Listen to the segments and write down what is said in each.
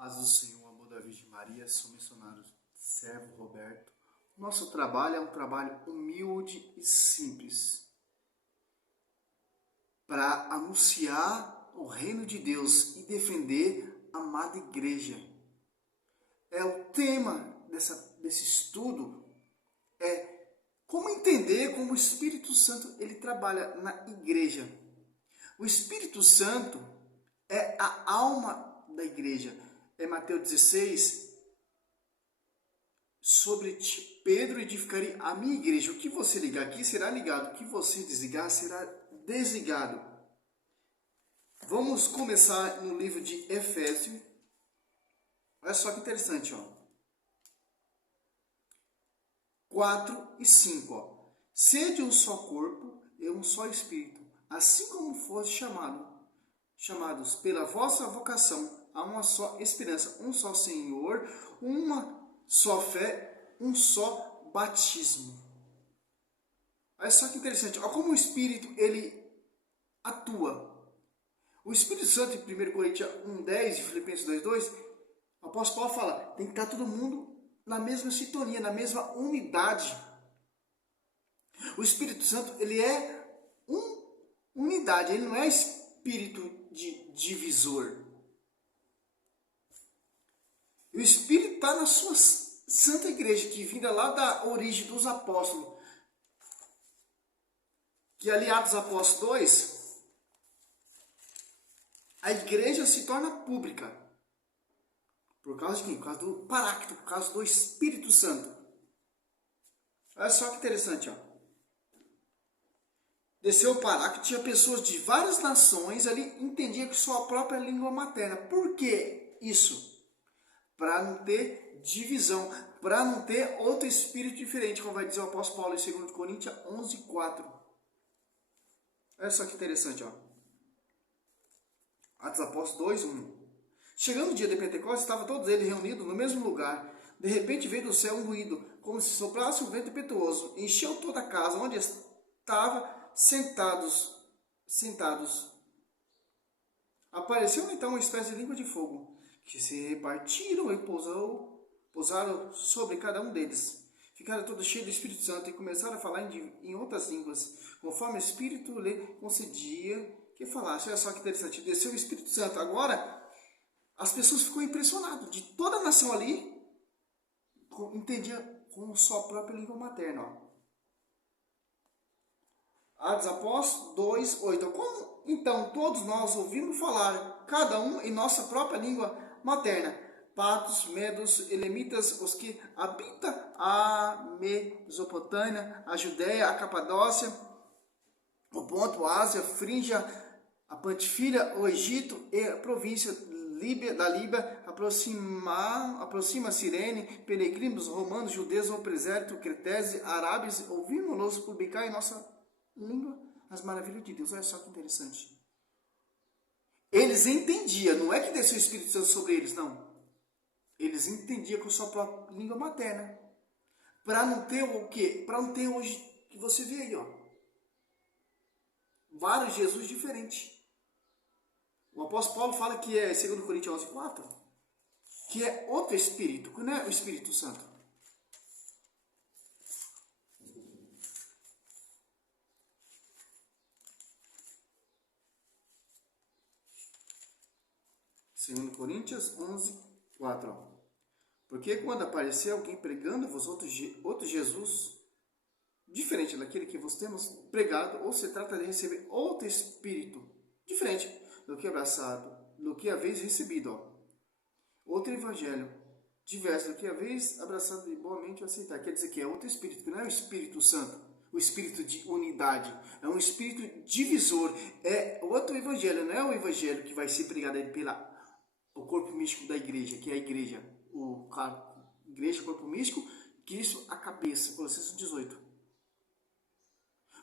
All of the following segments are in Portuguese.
Paz do Senhor, amor da Virgem Maria, sou missionário servo Roberto. Nosso trabalho é um trabalho humilde e simples para anunciar o reino de Deus e defender a amada igreja. O tema desse estudo é como entender como o Espírito Santo ele trabalha na igreja. O Espírito Santo é a alma da igreja. É Mateus 16, sobre ti, Pedro, edificarei a minha igreja. O que você ligar aqui será ligado, o que você desligar será desligado. Vamos começar no livro de Efésios. Olha só que interessante, ó. 4 e 5, ó. Sede um só corpo e um só espírito, assim como foste chamados pela vossa vocação a uma só esperança, um só Senhor, uma só fé, um só batismo. Olha só que interessante, olha como o Espírito ele atua. O Espírito Santo, em 1 Coríntios 1,10 e Filipenses 2,2, o apóstolo Paulo fala, tem que estar todo mundo na mesma sintonia, na mesma unidade. O Espírito Santo, ele é unidade, ele não é espírito de divisor. E o Espírito está na sua Santa Igreja, que vinda lá da origem dos apóstolos. Que ali, Atos Apóstolos 2, a igreja se torna pública. Por causa de quem? Por causa do Paráclito, por causa do Espírito Santo. Olha só que interessante, ó. Desceu o Paráclito, tinha pessoas de várias nações ali, entendiam que sua própria língua materna. Por que isso? Para não ter divisão, para não ter outro espírito diferente, como vai dizer o apóstolo Paulo em 2 Coríntios 11:4. Olha só que interessante, ó. Atos Apóstolos 2:1. Chegando o dia de Pentecostes, estavam todos eles reunidos no mesmo lugar. De repente veio do céu um ruído, como se soprasse um vento impetuoso, encheu toda a casa onde estavam sentados. Apareceu então uma espécie de língua de fogo, que se repartiram e pousaram sobre cada um deles. Ficaram todos cheios do Espírito Santo e começaram a falar em outras línguas, conforme o Espírito lhe concedia que falasse. Olha só que interessante, desceu o Espírito Santo. Agora, as pessoas ficam impressionadas, de toda a nação ali, entendia com sua própria língua materna. Ó. Atos Apóstolos 2:8. Como então todos nós ouvimos falar, cada um em nossa própria língua materna, patos, medos, elemitas, os que habitam a Mesopotâmia, a Judéia, a Capadócia, o Ponto, a Ásia, Frígia, a Pantifilha, o Egito e a província da Líbia, aproxima Cirene, peregrinos, romanos, judeus, ou presérito, cretenses, árabes, ouvimos-nos publicar em nossa língua as maravilhas de Deus. Olha só que interessante. Eles entendiam, não é que desceu o Espírito Santo sobre eles, não. Eles entendiam com sua própria língua materna. Para não ter o quê? Para não ter hoje que você vê aí, ó. Vários Jesus diferentes. O apóstolo Paulo fala que é 2 Coríntios 11:4, que é outro Espírito, que não é o Espírito Santo. Segundo Coríntios 11:4. Porque quando aparecer alguém pregando-vos outro Jesus, diferente daquele que vos temos pregado, ou se trata de receber outro Espírito, diferente do que abraçado, do que haveis recebido, ó. Outro Evangelho, diverso do que haveis abraçado e boamente aceitar. Quer dizer que é outro Espírito, que não é o Espírito Santo, o Espírito de unidade, é um Espírito divisor, é outro Evangelho, não é o Evangelho que vai ser pregado aí o corpo místico da igreja, que é a igreja, igreja, corpo místico, Cristo, a cabeça, Colossenses 18.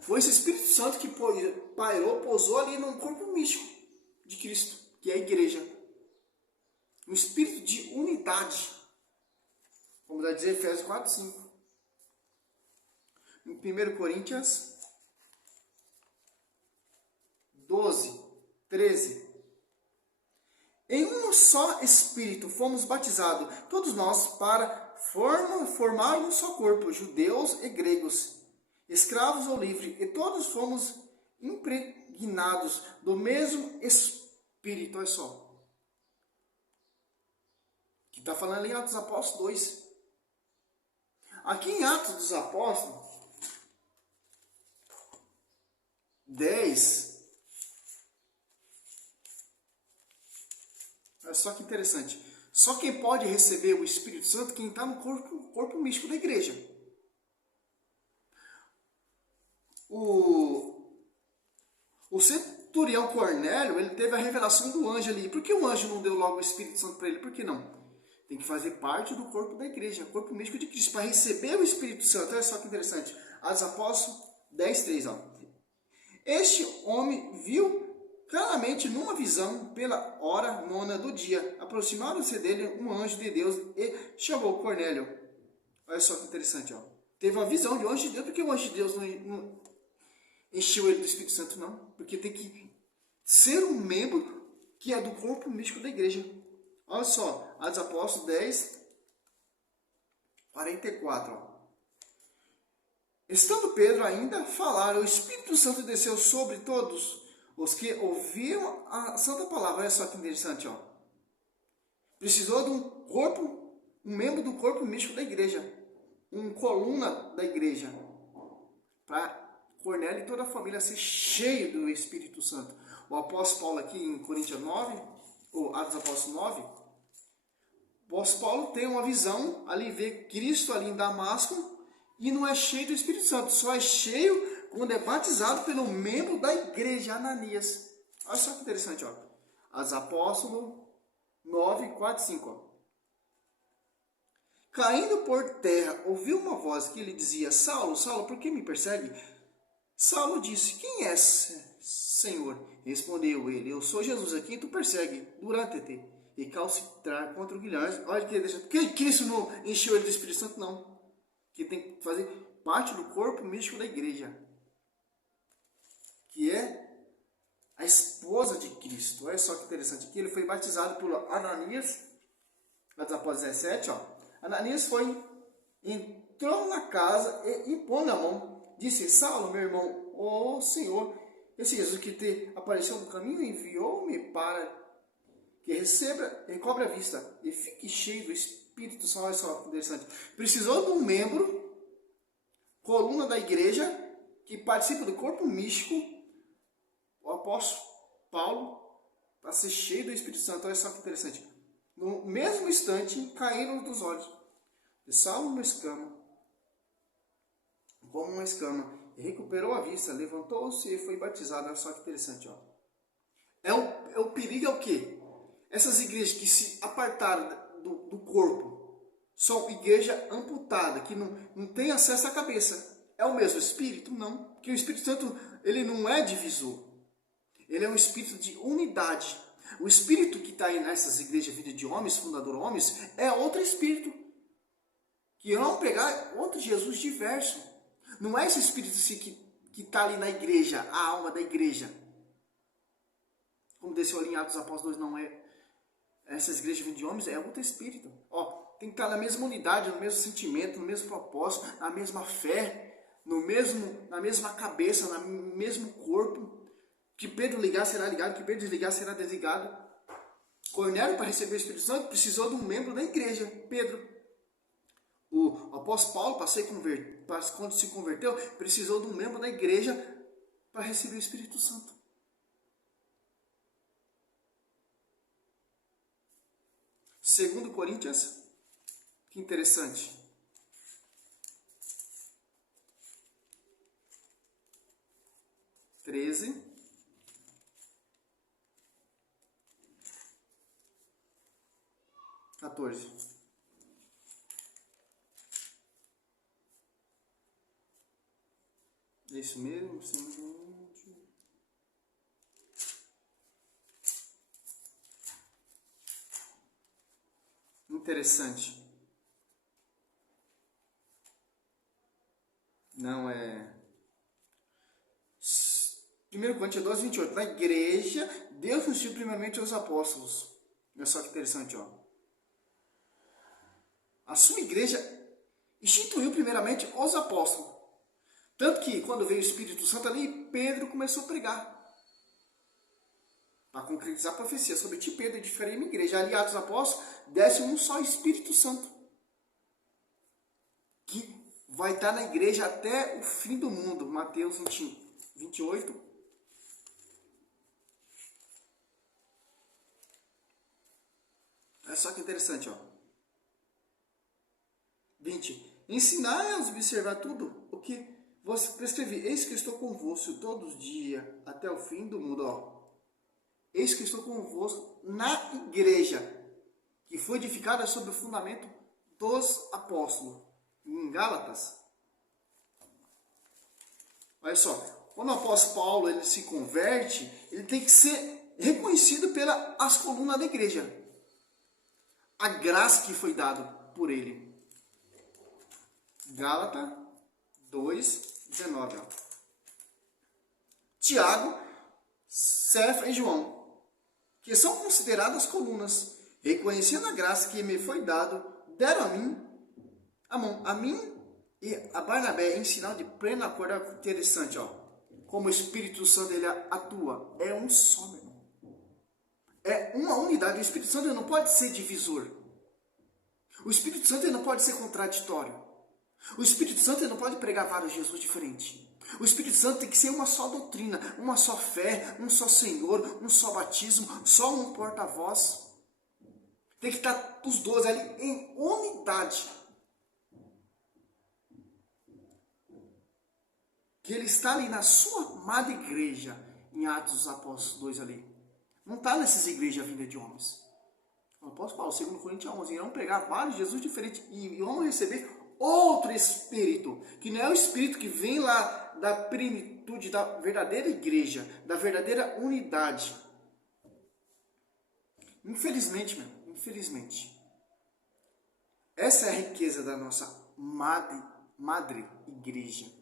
Foi esse Espírito Santo que pousou ali no corpo místico de Cristo, que é a igreja. Um espírito de unidade. Vamos lá dizer Efésios 4:5. Em 1 Coríntios 12:13. Em um só Espírito fomos batizados, todos nós, para formar um só corpo, judeus e gregos, escravos ou livres, e todos fomos impregnados do mesmo Espírito. Olha só, que está falando ali em Atos dos Apóstolos 2. Aqui em Atos dos Apóstolos 10, olha só que interessante. Só quem pode receber o Espírito Santo é quem está no corpo místico da igreja. O centurião Cornélio, ele teve a revelação do anjo ali. Por que o anjo não deu logo o Espírito Santo para ele? Por que não? Tem que fazer parte do corpo da igreja, corpo místico de Cristo, para receber o Espírito Santo. Olha só que interessante. Atos Apóstolos 10:3. Este homem viu claramente numa visão, pela hora nona do dia, aproximaram-se dele um anjo de Deus e chamou Cornélio. Olha só que interessante. Teve uma visão de um anjo de Deus. Por que o anjo de Deus não encheu ele do Espírito Santo? Não. Porque tem que ser um membro que é do corpo místico da igreja. Olha só, Atos Apóstolos 10:44. Estando Pedro ainda a falar, o Espírito Santo desceu sobre todos os que ouviram a santa palavra. Olha só que interessante. Precisou de um corpo, um membro do corpo místico da igreja, uma coluna da igreja, para Cornélio e toda a família ser cheio do Espírito Santo. O apóstolo Paulo aqui em Coríntios 9, ou Atos Apóstolos 9, o apóstolo Paulo tem uma visão, ali vê Cristo ali em Damasco, e não é cheio do Espírito Santo, só é cheio quando é batizado pelo membro da igreja, Ananias. Olha só que interessante, Atos Apóstolos 9, 4, 5. Caindo por terra, ouviu uma voz que lhe dizia: Saulo, Saulo, por que me persegue? Saulo disse: Quem és, Senhor? Respondeu ele: Eu sou Jesus, a quem tu persegue, durante-te e calcitrar contra o Guilherme. Olha que deixa. Que isso não encheu ele do Espírito Santo? Não. Que tem que fazer parte do corpo místico da igreja, que é a esposa de Cristo. Olha só que interessante. Aqui ele foi batizado por Ananias, após 17. Ananias entrou na casa e impondo a mão, disse: Saulo, meu irmão, ó Senhor, esse Jesus que te apareceu no caminho enviou-me para que recobre a vista e fique cheio do Espírito Santo. Olha só que interessante. Precisou de um membro, coluna da igreja, que participa do corpo místico, o apóstolo Paulo, para ser cheio do Espírito Santo. Olha só que interessante. No mesmo instante, caíram dos olhos de Saulo como uma escama, e recuperou a vista, levantou-se e foi batizado. Olha só que interessante. O perigo é o quê? Essas igrejas que se apartaram do corpo são igreja amputada, que não tem acesso à cabeça. É o mesmo Espírito? Não. Porque o Espírito Santo, ele não é divisor. Ele é um Espírito de unidade. O Espírito que está aí nessas igrejas vida de homens, fundador homens, é outro Espírito. Que vão pregar outro Jesus diverso. Não é esse Espírito que está ali na igreja, a alma da igreja. Como desceu ali em Atos dos Apóstolos 2, não é. Essas igrejas de homens é outro Espírito. Tem que estar na mesma unidade, no mesmo sentimento, no mesmo propósito, na mesma fé, na mesma cabeça, no mesmo corpo. Que Pedro ligar será ligado, que Pedro desligar será desligado. Cornélio, para receber o Espírito Santo, precisou de um membro da igreja, Pedro. O apóstolo Paulo, quando se converteu, precisou de um membro da igreja para receber o Espírito Santo. Segundo Coríntios, que interessante. (13). É isso mesmo? Interessante. Não é... 1 Coríntios 12, 28. Na igreja, Deus instituiu primeiramente os apóstolos. Olha só que interessante, ó. A sua igreja instituiu primeiramente os apóstolos. Tanto que quando veio o Espírito Santo ali, Pedro começou a pregar. Para concretizar a profecia sobre ti, Pedro, edificaria minha igreja. Ali, Atos dos Apóstolos, desce um só Espírito Santo, que vai estar na igreja até o fim do mundo. Mateus 28. Olha só que interessante, ó. 20. Ensinai a observar tudo o que vos prescrevi. Eis que estou convosco todos os dias até o fim do mundo, ó. Eis que estou convosco na igreja, que foi edificada sobre o fundamento dos apóstolos. Em Gálatas. Olha só, quando o apóstolo Paulo ele se converte, ele tem que ser reconhecido pelas colunas da igreja. A graça que foi dada por ele. Gálatas 2:19. Tiago, Cefas e João, que são consideradas colunas, reconhecendo a graça que me foi dado, deram a mim e a Barnabé em sinal de pleno acordo. Interessante, ó. Como o Espírito Santo ele atua, é um só, meu irmão. É uma unidade. O Espírito Santo ele não pode ser divisor. O Espírito Santo ele não pode ser contraditório. O Espírito Santo ele não pode pregar vários Jesus diferentes. O Espírito Santo tem que ser uma só doutrina, uma só fé, um só Senhor, um só batismo, só um porta-voz. Tem que estar os dois ali em unidade. Que ele está ali na sua amada igreja, em Atos dos Apóstolos 2 ali. Não está nessas igrejas vindas de homens. O apóstolo Paulo, 2 Coríntios 11, irão pregar vários Jesus diferentes e vão receber outro Espírito, que não é o Espírito que vem lá da plenitude da verdadeira igreja, da verdadeira unidade. Infelizmente, meu, infelizmente, essa é a riqueza da nossa madre igreja.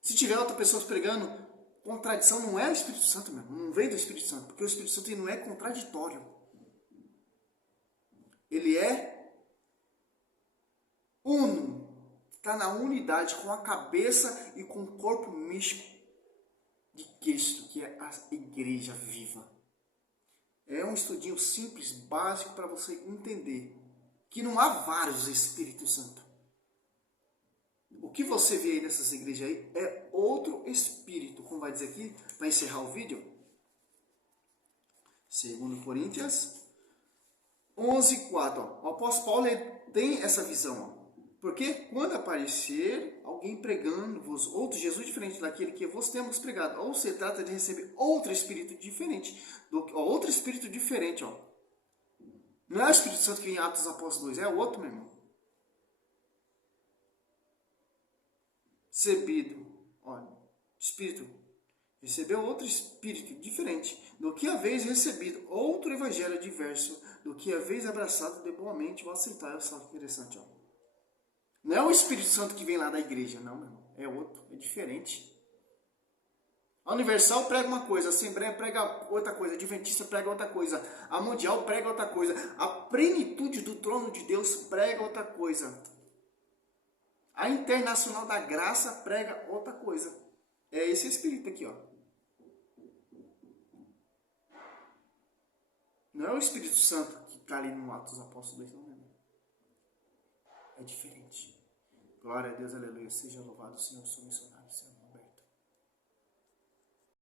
Se tiver outra pessoa pregando contradição, não é o Espírito Santo mesmo, não vem do Espírito Santo, porque o Espírito Santo ele não é contraditório. Ele é uno, está na unidade com a cabeça e com o corpo místico de Cristo, que é a igreja viva. É um estudinho simples, básico, para você entender que não há vários Espíritos Santos. O que você vê aí nessas igrejas aí é outro Espírito, como vai dizer aqui, para encerrar o vídeo. 2 Coríntios 11:4. O apóstolo Paulo tem essa visão, ó. Porque quando aparecer alguém pregando-vos outro Jesus diferente daquele que vos temos pregado, ou se trata de receber outro Espírito diferente, outro Espírito diferente, ó. Não é o Espírito Santo que vem em Atos dos Apóstolos 2, é o outro, meu irmão. Recebido, olha, Espírito, recebeu outro Espírito diferente do que haveis recebido, outro Evangelho diverso do que haveis abraçado de boamente ou aceitar. Olha só que interessante, ó. Não é o Espírito Santo que vem lá da igreja, não, meu irmão. É outro, é diferente. A Universal prega uma coisa, a Assembleia prega outra coisa, a Adventista prega outra coisa, a Mundial prega outra coisa, a plenitude do trono de Deus prega outra coisa. A Internacional da Graça prega outra coisa. É esse Espírito aqui, ó. Não é o Espírito Santo que está ali no Atos dos Apóstolos 2, não, meu. É diferente. Glória a Deus, aleluia. Seja louvado o Senhor, sou missionário.